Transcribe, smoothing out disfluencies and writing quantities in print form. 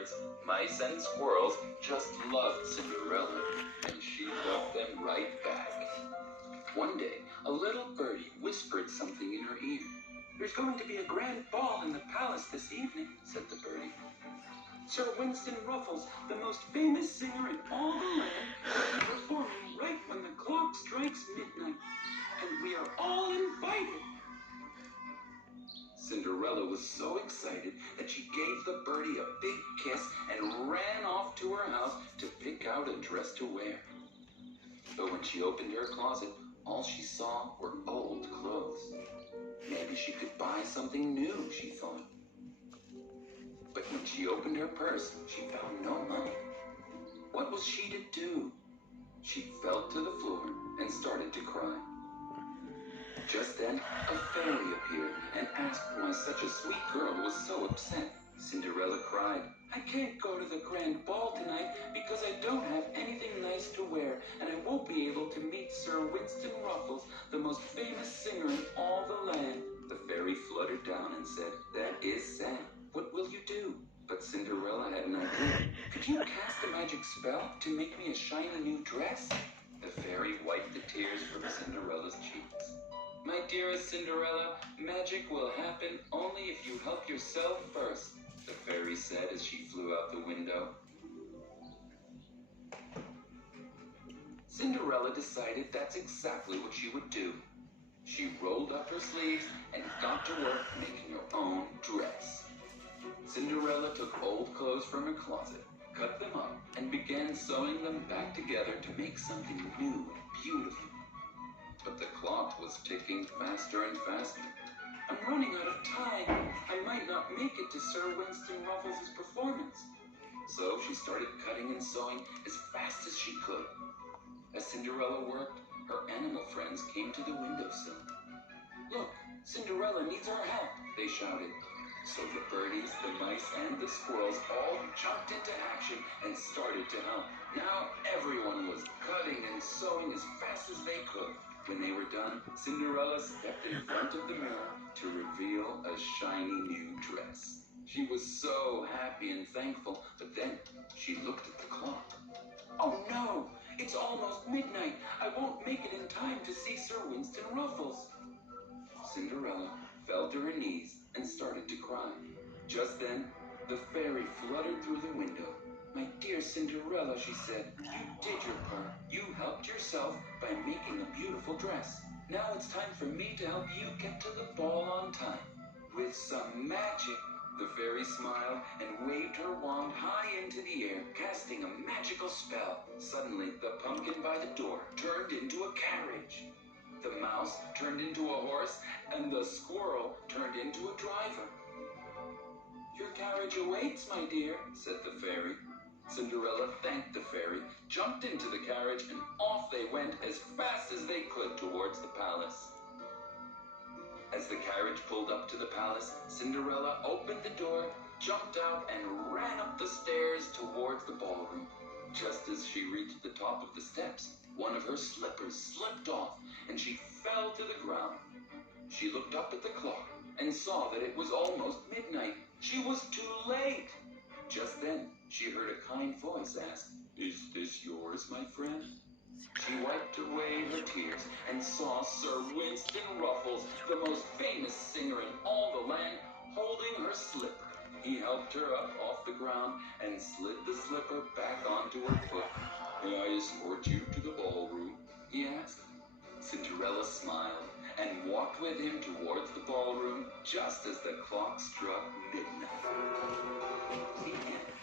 birds, mice, and squirrels just loved Cinderella, and she loved them right back. One day, a little birdie whispered something in her ear. "There's going to be a grand ball in the palace this evening," said the birdie. "Sir Winston Ruffles, the most famous singer in all the land, will be performing right when the clock strikes midnight, and we are all invited." Cinderella was so excited that she gave the birdie a big kiss and ran off to her house to pick out a dress to wear. But when she opened her closet, all she saw were old clothes. Maybe she could buy something new, she thought. But when she opened her purse, she found no money. What was she to do? She fell to the floor and started to cry. Just then, a fairy appeared and asked why such a sweet girl was so upset. Cinderella cried, "I can't go to the grand ball tonight because I don't have anything nice to wear, and I won't be able to meet Sir Winston Ruffles, the most famous singer in all the land." The fairy fluttered down and said, "That is sad. What will you do?" But Cinderella had an idea. "Could you cast a magic spell to make me a shiny new dress?" The fairy wiped the tears from Cinderella's cheeks. "My dearest Cinderella, magic will happen only if you help yourself first," the fairy said as she flew out the window. Cinderella decided that's exactly what she would do. She rolled up her sleeves and got to work making her own dress. Cinderella took old clothes from her closet, cut them up, and began sewing them back together to make something new and beautiful. But the clock was ticking faster and faster. "I'm running out of time. I might not make it to Sir Winston Ruffles' performance." So she started cutting and sewing as fast as she could. As Cinderella worked, her animal friends came to the windowsill. "Look, Cinderella needs our help," they shouted. So the birdies, the mice, and the squirrels all jumped into action and started to help. Now everyone was cutting and sewing as fast as they could. When they were done, Cinderella stepped in front of the mirror to reveal a shiny new dress. She was so happy and thankful, but then she looked at the clock. "Oh no, it's almost midnight. I won't make it in time to see Sir Winston Ruffles." Cinderella fell to her knees and started to cry. Just then, the fairy fluttered through the window. "My dear Cinderella," she said, "you did your part. You helped yourself by making a beautiful dress. Now it's time for me to help you get to the ball on time. With some magic." The fairy smiled and waved her wand high into the air, casting a magical spell. Suddenly, the pumpkin by the door turned into a carriage. The mouse turned into a horse, and the squirrel turned into a driver. "Your carriage awaits, my dear," said the fairy. Cinderella thanked the fairy, jumped into the carriage, and off they went as fast as they could towards the palace. As the carriage pulled up to the palace, Cinderella opened the door, jumped out, and ran up the stairs towards the ballroom. Just as she reached the top of the steps, one of her slippers slipped off, and she fell to the ground. She looked up at the clock and saw that it was almost midnight. She was too late. Just then, she heard a kind voice ask, "Is this yours, my friend?" She wiped away her tears and saw Sir Winston Ruffles, the most famous singer in all the land, holding her slipper. He helped her up off the ground and slid the slipper back onto her foot. "May I escort you to the ballroom?" he asked. Cinderella smiled and walked with him towards the ballroom just as the clock struck midnight. The end.